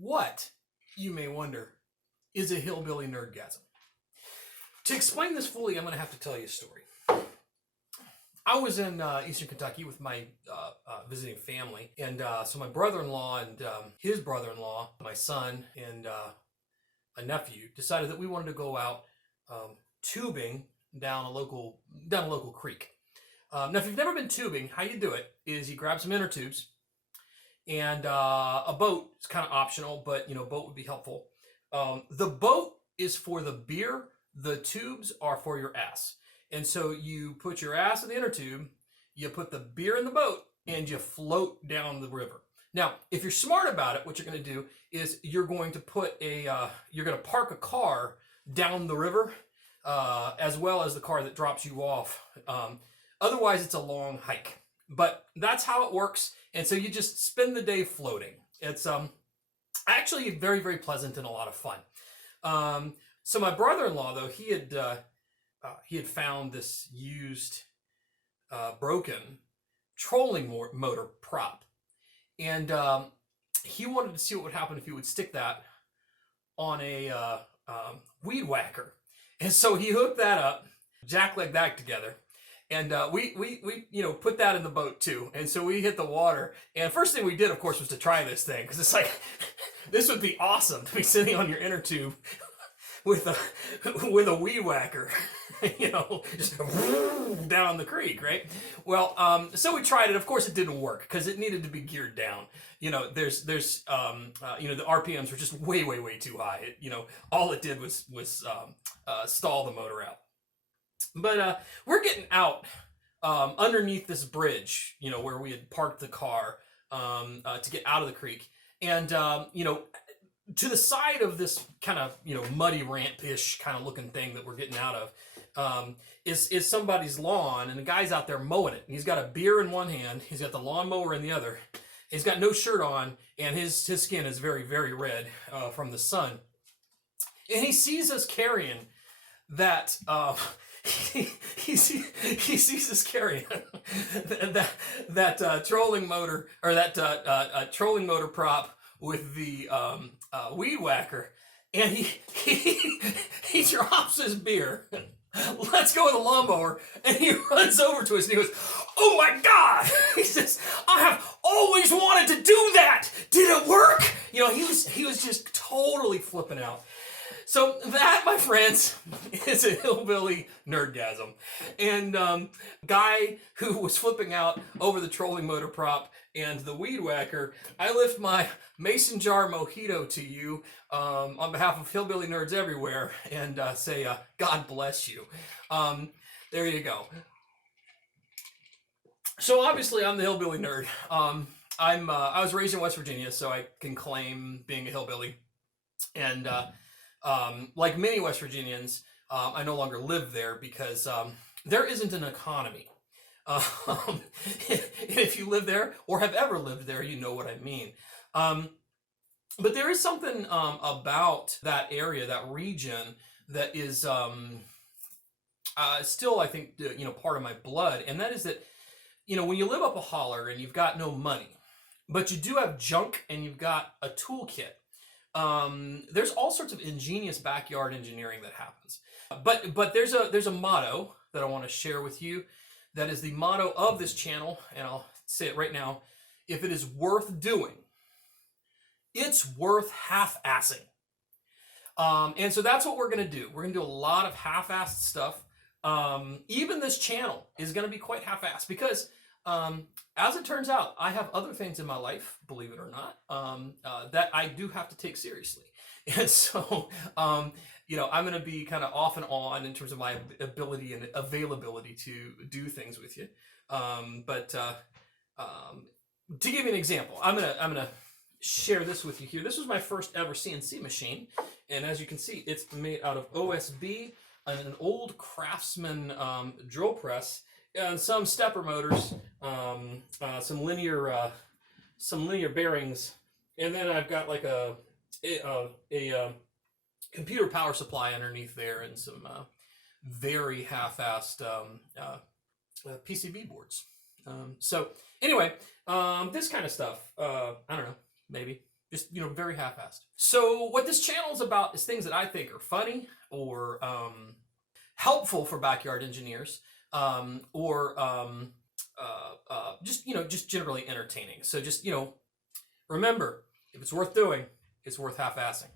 What, you may wonder, is a hillbilly nerdgasm? To explain this fully, I'm going to have to tell you a story. I was in Eastern Kentucky with my visiting family, and so my brother-in-law and his brother-in-law, my son, and a nephew decided that we wanted to go out tubing down a local creek. Now, if you've never been tubing, how you do it is you grab some inner tubes, and a boat is kind of optional, but a boat would be helpful. The boat is for the beer. The tubes are for your ass. And so you put your ass in the inner tube, you put the beer in the boat, and you float down the river. Now, if you're smart about it, what you're going to do is you're going to park a car down the river, as well as the car that drops you off. Otherwise, it's a long hike. But that's how it works. And so you just spend the day floating. It's actually very, very pleasant and a lot of fun. So my brother-in-law, though, he had found this used, broken trolling motor prop, and he wanted to see what would happen if he would stick that on a weed whacker, and so he hooked that up, jacklegged that together, and we put that in the boat too, and so we hit the water, and first thing we did, of course, was to try this thing because it's like this would be awesome to be sitting on your inner tube with a weed whacker, just down the creek, right? Well, so we tried it. Of course, it didn't work because it needed to be geared down. There's the RPMs were just way, way, way too high. All it did was stall the motor out. But we're getting out underneath this bridge, where we had parked the car to get out of the creek, and to the side of this kind of muddy ramp-ish kind of looking thing that we're getting out of is somebody's lawn, and the guy's out there mowing it, and he's got a beer in one hand, he's got the lawnmower in the other, he's got no shirt on, and his skin is very, very red from the sun, and he sees us carrying that he sees us carrying that trolling motor, or that trolling motor prop with the weed whacker, and he drops his beer, lets go of the lawnmower, and he runs over to us and he goes, "Oh my God!" He says, "I have always wanted to do that. Did it work?" He was just totally flipping out. So that, my friends, is a hillbilly nerdgasm. And guy who was flipping out over the trolling motor prop and the weed whacker, I lift my mason jar mojito to you on behalf of hillbilly nerds everywhere, and say, God bless you. There you go. So obviously I'm the hillbilly nerd. I was raised in West Virginia, so I can claim being a hillbilly. And like many West Virginians, I no longer live there because there isn't an economy. If you live there or have ever lived there, you know what I mean. But there is something about that area, that region, that is still, I think, part of my blood, and that is that, when you live up a holler and you've got no money, but you do have junk and you've got a toolkit. There's all sorts of ingenious backyard engineering that happens. But there's a motto that I want to share with you. That is the motto of this channel, and I'll say it right now. If it is worth doing, it's worth half-assing. And so that's what we're going to do. We're going to do a lot of half-assed stuff. Even this channel is going to be quite half-assed because, as it turns out, I have other things in my life, believe it or not, that I do have to take seriously. And so, I'm going to be kind of off and on in terms of my ability and availability to do things with you. But to give you an example, I'm gonna share this with you here. This was my first ever CNC machine, and as you can see, it's made out of OSB and an old Craftsman drill press, and some stepper motors, some linear bearings, and then I've got like a computer power supply underneath there, and some very half-assed PCB boards. So anyway, this kind of stuff, I don't know, maybe Just, very half-assed. So what this channel is about is things that I think are funny or helpful for backyard engineers, or just generally entertaining. So just, remember, if it's worth doing, it's worth half-assing.